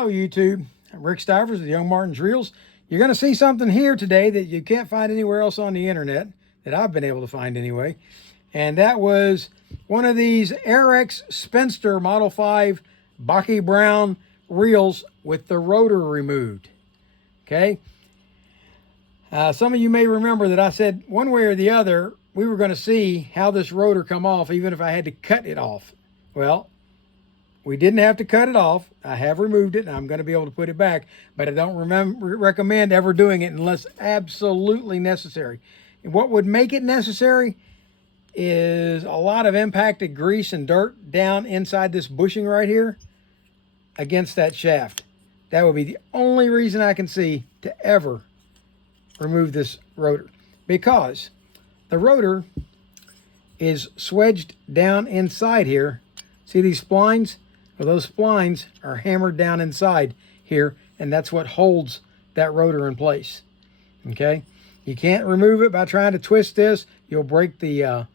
Hello YouTube, I'm Rick Stivers with YoungMartin'sReels. You're going to see something here today that you can't find anywhere else on the internet, that I've been able to find anyway. And that was one of these Airex Spinster Model 5 Baki Brown reels with the rotor removed. Okay. Some of you may remember that I said one way or the other, we were going to see how this rotor come off, even if I had to cut it off. Well, we didn't have to cut it off. I have removed it, and I'm going to be able to put it back, but I don't recommend ever doing it unless absolutely necessary. And what would make it necessary is a lot of impacted grease and dirt down inside this bushing right here against that shaft. That would be the only reason I can see to ever remove this rotor, because the rotor is swedged down inside here. See these splines? Well, those splines are hammered down inside here, and that's what holds that rotor in place. Okay, you can't remove it by trying to twist this. You'll break the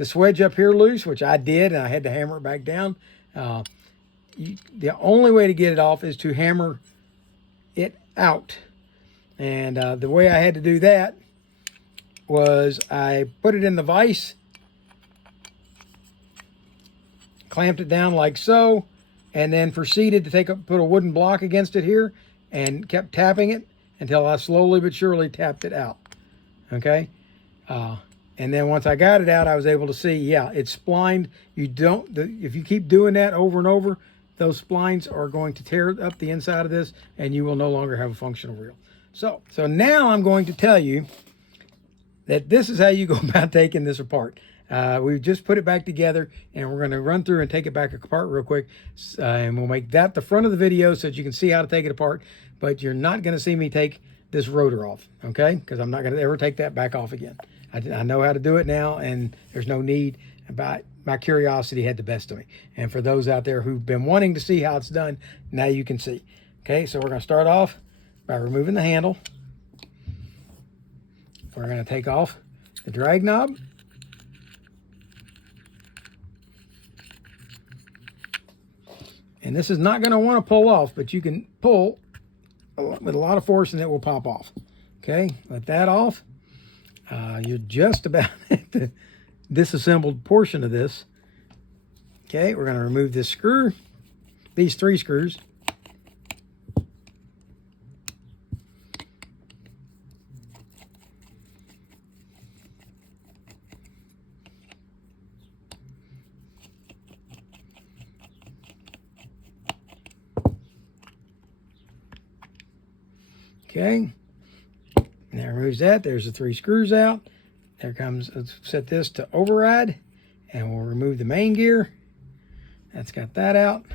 swedge up here loose, which I did, and I had to hammer it back down. The only way to get it off is to hammer it out, and the way I had to do that was I put it in the vise, clamped it down like so, and then proceeded to put a wooden block against it here and kept tapping it until I slowly but surely tapped it out. Okay. And then once I got it out, I was able to see, yeah, it's splined. If you keep doing that over and over, those splines are going to tear up the inside of this, and you will no longer have a functional reel. So now I'm going to tell you that this is how you go about taking this apart. We've just put it back together, and we're going to run through and take it back apart real quick. And we'll make that the front of the video so that you can see how to take it apart. But you're not going to see me take this rotor off, okay? Because I'm not going to ever take that back off again. I know how to do it now, and there's no need. But my curiosity had the best of me. And for those out there who've been wanting to see how it's done, now you can see. Okay, so we're going to start off by removing the handle. We're going to take off the drag knob. And this is not going to want to pull off, but you can pull with a lot of force and it will pop off. Okay, let that off. You're just about at the disassembled portion of this. Okay, we're going to remove this screw, these 3 screws. Okay, and that removes that. There's the 3 screws out. There comes, let's set this to override, and we'll remove the main gear. That's got that out.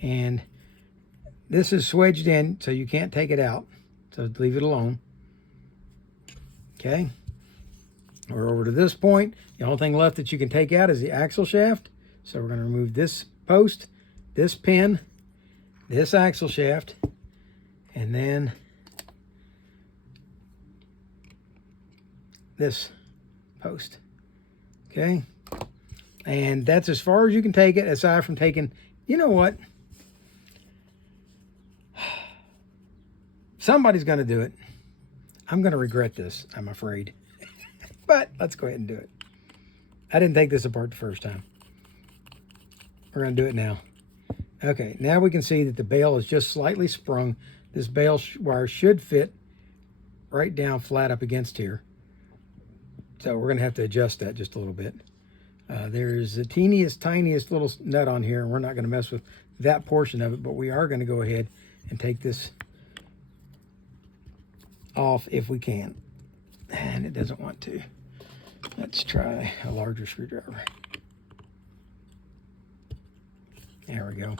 And this is swedged in, so you can't take it out. So leave it alone. Okay, we're over to this point. The only thing left that you can take out is the axle shaft. So we're going to remove this post, this pin, this axle shaft, and then this post. Okay, and that's as far as you can take it, aside from taking, you know what, somebody's going to do it. I'm going to regret this, I'm afraid. But let's go ahead and do it. I didn't take this apart the first time. We're going to do it now. Okay, now we can see that the bail is just slightly sprung. This bail wire should fit right down flat up against here. So we're going to have to adjust that just a little bit. There's the tiniest little nut on here, and we're not going to mess with that portion of it, but we are going to go ahead and take this off if we can. And it doesn't want to. Let's try a larger screwdriver. There we go.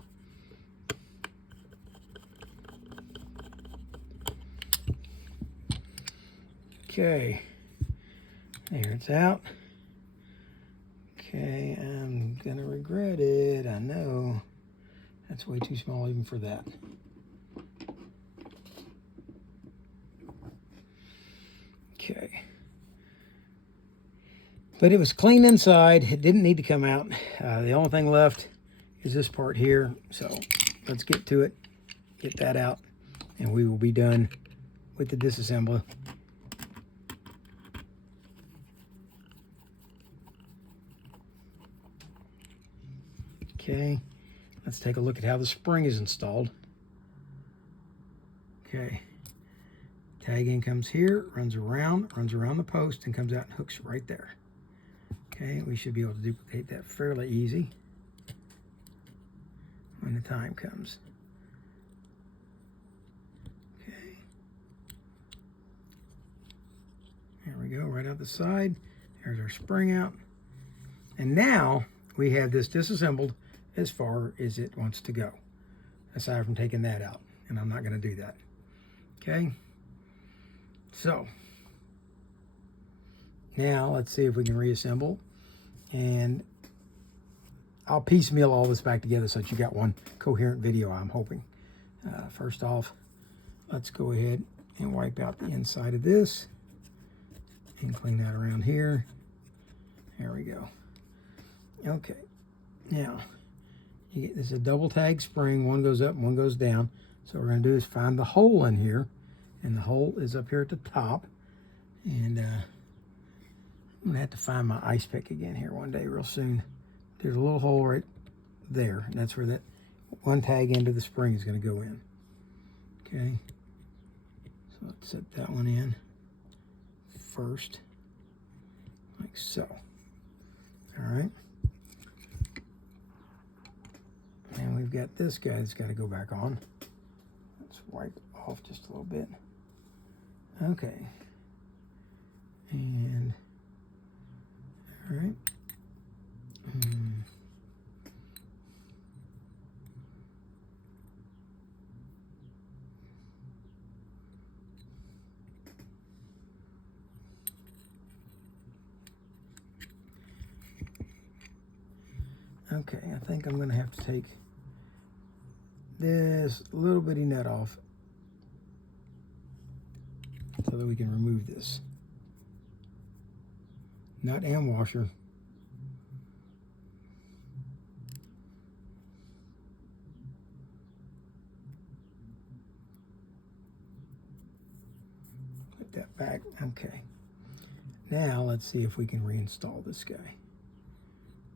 Okay, there it's out. Okay, I'm gonna regret it, I know. That's way too small even for that. Okay. But it was clean inside, it didn't need to come out. The only thing left is this part here, so let's get to it get that out, and we will be done with the disassembly. Okay, let's take a look at how the spring is installed. Okay, tag in comes here, runs around the post, and comes out and hooks right there. Okay, we should be able to duplicate that fairly easy when the time comes. Okay, there we go, right out the side. There's our spring out. And now we have this disassembled as far as it wants to go, aside from taking that out, and I'm not going to do that. Okay, so now let's see if we can reassemble, and I'll piecemeal all this back together so that you got one coherent video, I'm hoping. First off, let's go ahead and wipe out the inside of this and clean that around here. There we go. Okay, now you get, this is a double tag spring, one goes up and one goes down. So what we're going to do is find the hole in here, and the hole is up here at the top. And I'm going to have to find my ice pick again here one day real soon. There's a little hole right there, and that's where that one tag into the spring is going to go in. Okay, so let's set that one in first, like so. All right. And we've got this guy that's got to go back on. Let's wipe off just a little bit. Okay. And, all right. Okay, I think I'm going to have to take this little bitty nut off so that we can remove this nut and washer. Put that back. Okay. Now let's see if we can reinstall this guy.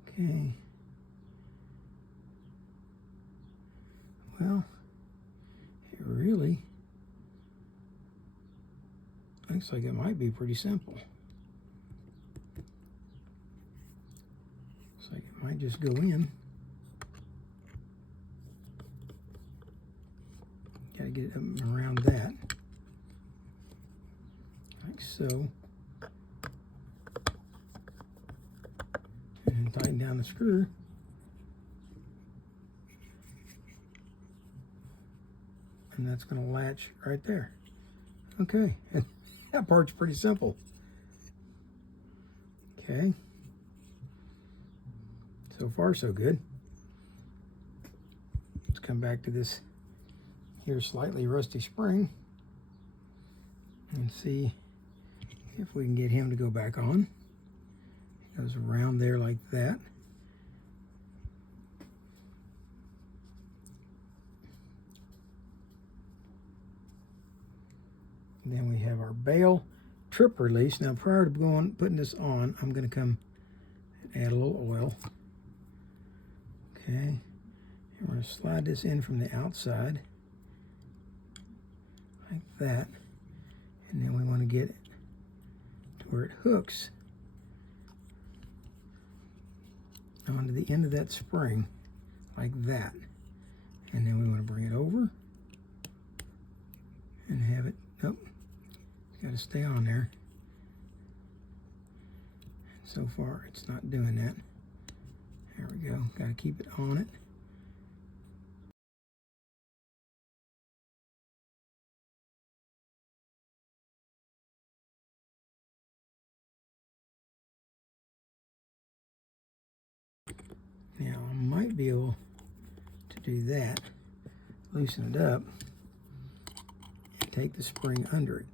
Okay. Well, it really looks like it might be pretty simple. Looks like it might just go in. Gotta get it up around that, like so. And tighten down the screw. And that's going to latch right there. Okay, that part's pretty simple. Okay, so far so good. Let's come back to this here slightly rusty spring and see if we can get him to go back on. It goes around there like that. And then we have our bail trip release. Now prior to putting this on, I'm going to come and add a little oil. Okay, and we're going to slide this in from the outside like that, and then we want to get it to where it hooks onto the end of that spring like that, and then we want to bring it over and have it, nope, it's got to stay on there. So far it's not doing that. There we go, got to keep it on it. Now I might be able to do that, loosen it up, and take the spring under it.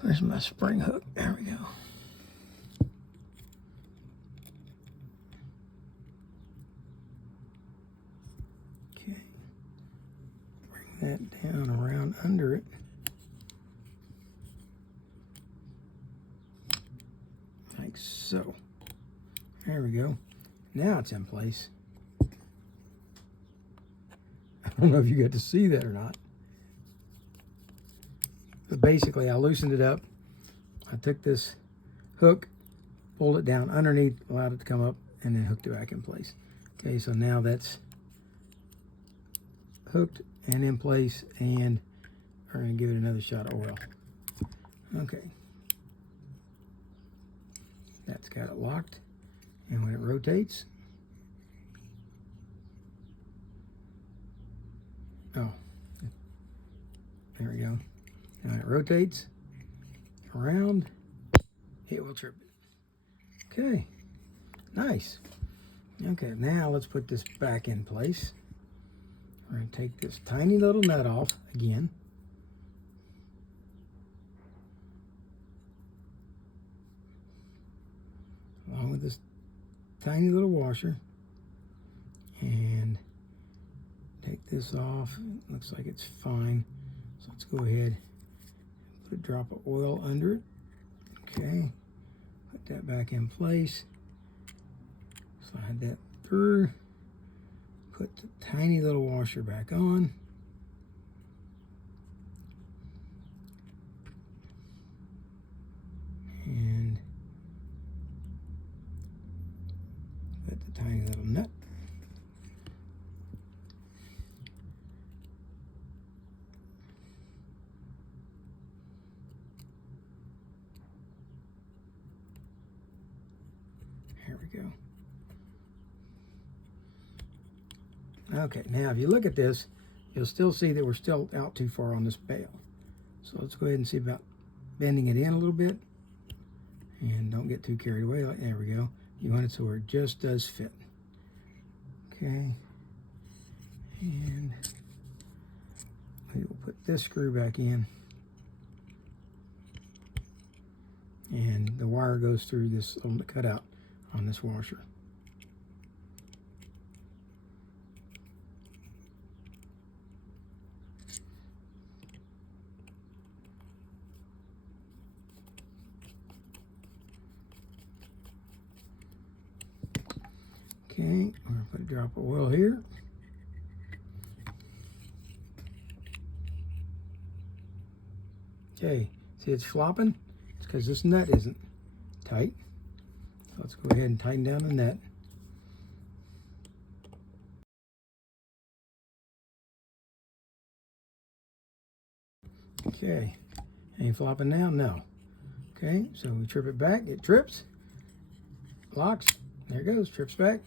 Where's my spring hook? There we go. that down around under it. Like so. There we go. Now it's in place. I don't know if you got to see that or not. But basically, I loosened it up. I took this hook, pulled it down underneath, allowed it to come up, and then hooked it back in place. Okay, so now that's hooked and in place, and we're going to give it another shot of oil. Okay. That's got it locked, and when it rotates, oh, there we go. And when it rotates around, it will trip it. Okay, nice. Okay, now let's put this back in place. We're going to take this tiny little nut off again. Along with this tiny little washer. And take this off. It looks like it's fine. So let's go ahead and put a drop of oil under it. Okay. Put that back in place. Slide that through. Put the tiny little washer back on. And put the tiny little nut. There we go. Okay, now if you look at this, you'll still see that we're still out too far on this bail. So let's go ahead and see about bending it in a little bit. And don't get too carried away. There we go. You want it so where it just does fit. Okay. And we will put this screw back in. And the wire goes through this little cutout on this washer. Okay, we're going to put a drop of oil here. Okay, see it's flopping? It's because this nut isn't tight. So let's go ahead and tighten down the nut. Okay, ain't flopping now? No. Okay, so we trip it back, it trips, locks, there it goes, trips back.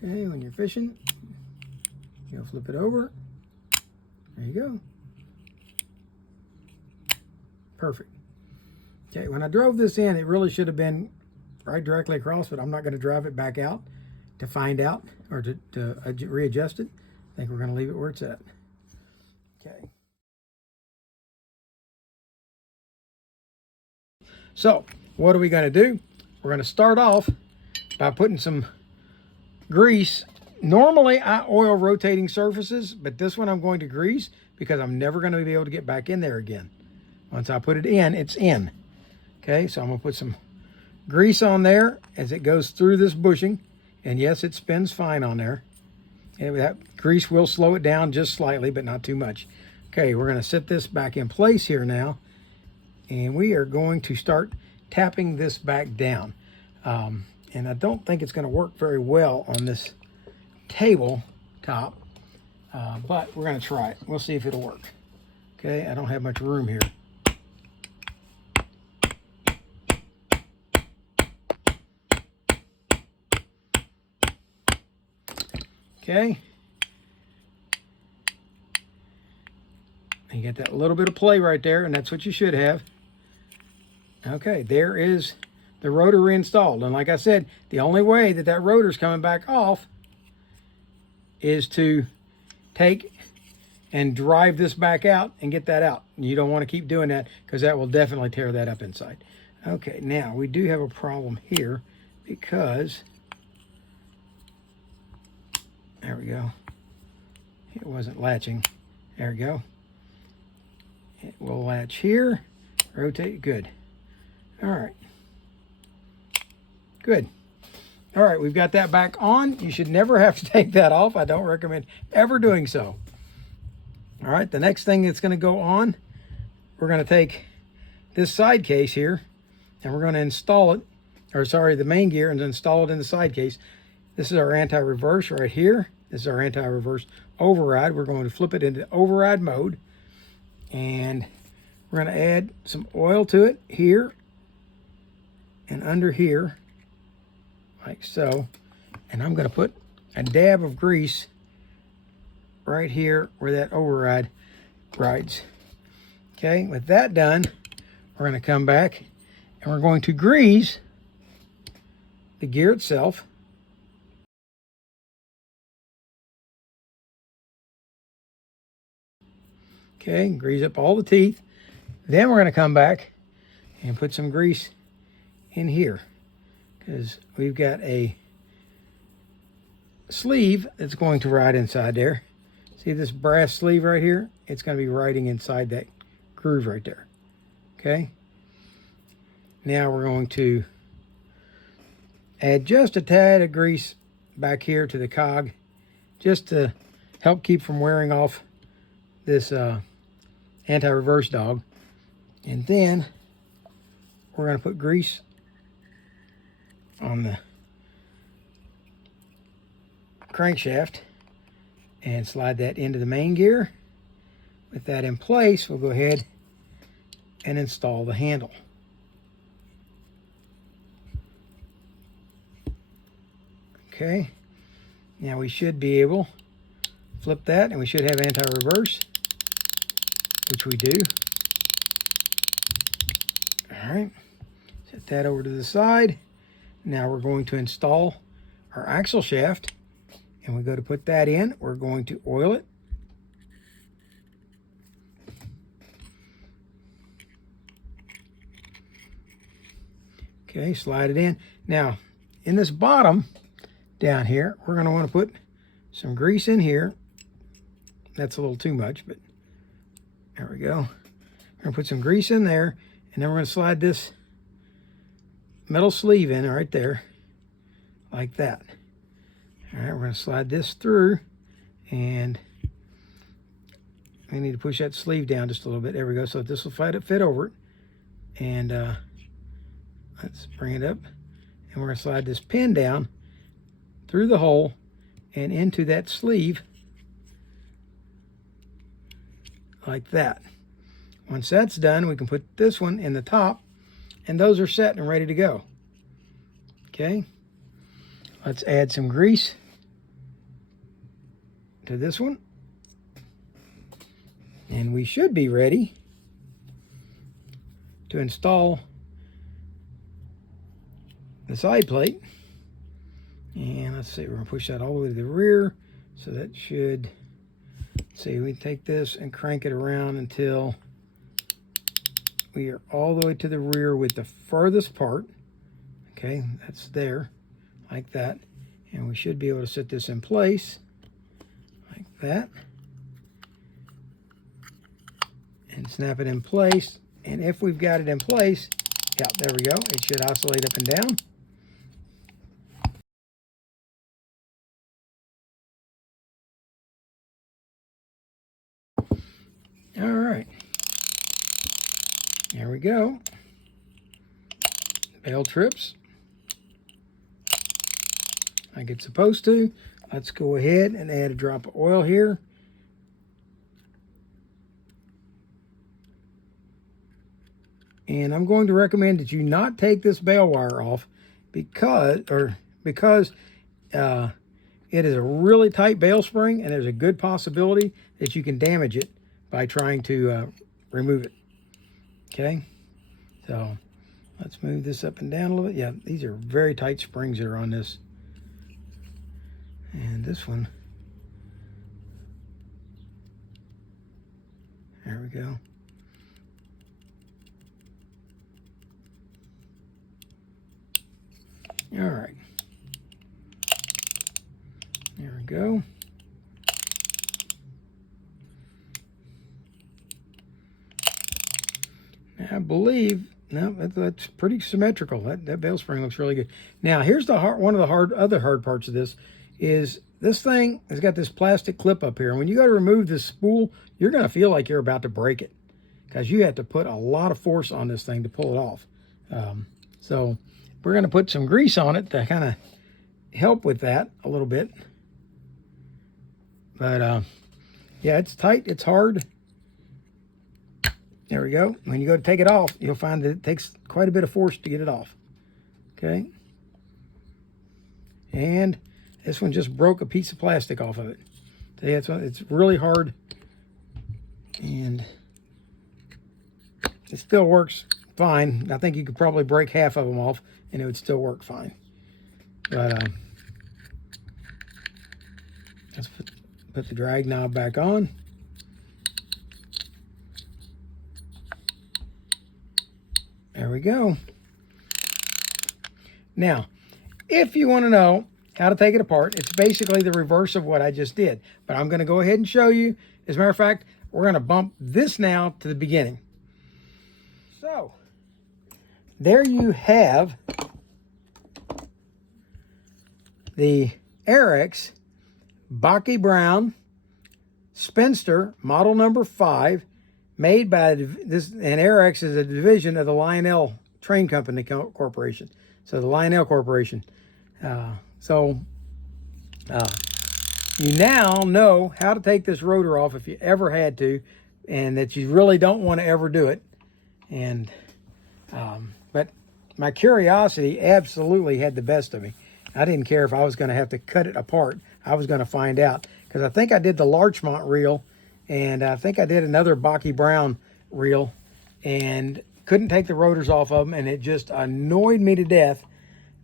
Okay, when you're fishing, you'll flip it over. There you go. Perfect. Okay, when I drove this in, it really should have been right directly across, but I'm not going to drive it back out to find out or to readjust it. I think we're going to leave it where it's at. Okay. So, what are we going to do? We're going to start off by putting some grease. Normally I oil rotating surfaces, but this one I'm going to grease because I'm never going to be able to get back in there again. Once I put it in, it's in. Okay, so I'm going to put some grease on there as it goes through this bushing. And yes, it spins fine on there. And that grease will slow it down just slightly, but not too much. Okay, we're going to set this back in place here now. And we are going to start tapping this back down. And I don't think it's going to work very well on this table top, but we're going to try it. We'll see if it'll work. Okay, I don't have much room here. Okay. You get that little bit of play right there, and that's what you should have. Okay, there is the rotor reinstalled. And like I said, the only way that that rotor's coming back off is to take and drive this back out and get that out. You don't want to keep doing that because that will definitely tear that up inside. Okay, now we do have a problem here because, there we go. It wasn't latching. There we go. It will latch here. Rotate. Good. All right. Good. All right, we've got that back on. You should never have to take that off. I don't recommend ever doing so. All right, the next thing that's going to go on, we're going to take this side case here, and we're going to install it, or sorry, the main gear, and install it in the side case. This is our anti-reverse right here. This is our anti-reverse override. We're going to flip it into override mode, and we're going to add some oil to it here and under here, like so. And I'm going to put a dab of grease right here where that override rides. Okay, with that done, we're going to come back and we're going to grease the gear itself. Okay, grease up all the teeth. Then we're going to come back and put some grease in here, because we've got a sleeve that's going to ride inside there. See this brass sleeve right here? It's going to be riding inside that groove right there. Okay. Now we're going to add just a tad of grease back here to the cog, just to help keep from wearing off this anti-reverse dog. And then we're going to put grease on the crankshaft and slide that into the main gear. With that in place, we'll go ahead and install the handle. Okay, now we should be able to flip that, and we should have anti-reverse, which we do. All right, set that over to the side. Now we're going to install our axle shaft, and we go to put that in. We're going to oil it. Okay, slide it in. Now, in this bottom down here, we're going to want to put some grease in here. That's a little too much, but there we go. We're going to put some grease in there, and then we're going to slide this metal sleeve in right there, like that. All right, we're going to slide this through, and we need to push that sleeve down just a little bit. There we go. So this will fit over it. And let's bring it up, and we're going to slide this pin down through the hole and into that sleeve, like that. Once that's done, we can put this one in the top, and those are set and ready to go. Okay, let's add some grease to this one, and we should be ready to install the side plate. And let's see, we're going to push that all the way to the rear, so that should, see, we take this and crank it around until we are all the way to the rear with the furthest part. Okay, that's there, like that. And we should be able to set this in place, like that. And snap it in place. And if we've got it in place, yeah, there we go. It should oscillate up and down. All right, there we go. Bell trips like it's supposed to. Let's go ahead and add a drop of oil here. And I'm going to recommend that you not take this bail wire off because it is a really tight bail spring, and there's a good possibility that you can damage it by trying to remove it. Okay, so let's move this up and down a little bit. Yeah, these are very tight springs that are on this. And this one, there we go. All right, there we go. I believe, no, that's pretty symmetrical. That bail spring looks really good. Now, here's the one of the other hard parts of this is this thing has got this plastic clip up here. And when you go to remove this spool, you're going to feel like you're about to break it because you have to put a lot of force on this thing to pull it off. So we're going to put some grease on it to kind of help with that a little bit. But yeah, it's tight, it's hard. There we go. When you go to take it off, you'll find that it takes quite a bit of force to get it off. Okay. And this one just broke a piece of plastic off of it. See, it's really hard. And it still works fine. I think you could probably break half of them off and it would still work fine. But let's put the drag knob back on. There we go. Now, if you want to know how to take it apart, it's basically the reverse of what I just did. But I'm going to go ahead and show you. As a matter of fact, we're going to bump this now to the beginning. So, there you have the Airex Baki Brown Spinster Model number 5, made by this, and Airex is a division of the Lionel Train Company Corporation. So the Lionel Corporation. You now know how to take this rotor off if you ever had to, and that you really don't want to ever do it. And but my curiosity absolutely had the best of me. I didn't care if I was going to have to cut it apart. I was going to find out, because I think I did the Larchmont reel, and I think I did another Baki Brown reel, and couldn't take the rotors off of them, and it just annoyed me to death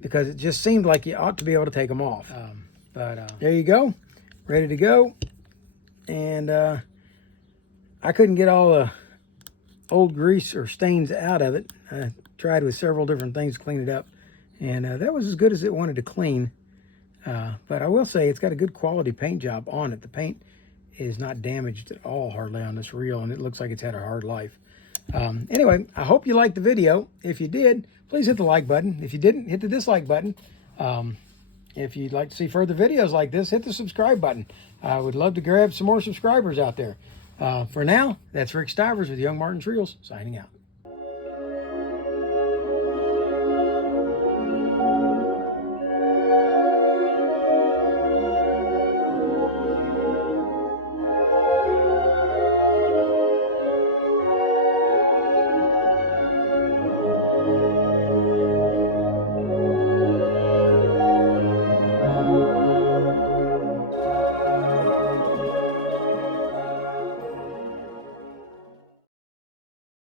because it just seemed like you ought to be able to take them off. There you go, ready to go. And I couldn't get all the old grease or stains out of it. I tried with several different things to clean it up, and that was as good as it wanted to clean. But I will say it's got a good quality paint job on it. The paint is not damaged at all hardly on this reel, and it looks like it's had a hard life. Anyway, I hope you liked the video. If you did, please hit the like button. If you didn't, hit the dislike button. If you'd like to see further videos like this, hit the subscribe button. I would love to grab some more subscribers out there. For now, that's Rick Stivers with Young Martin's Reels, signing out.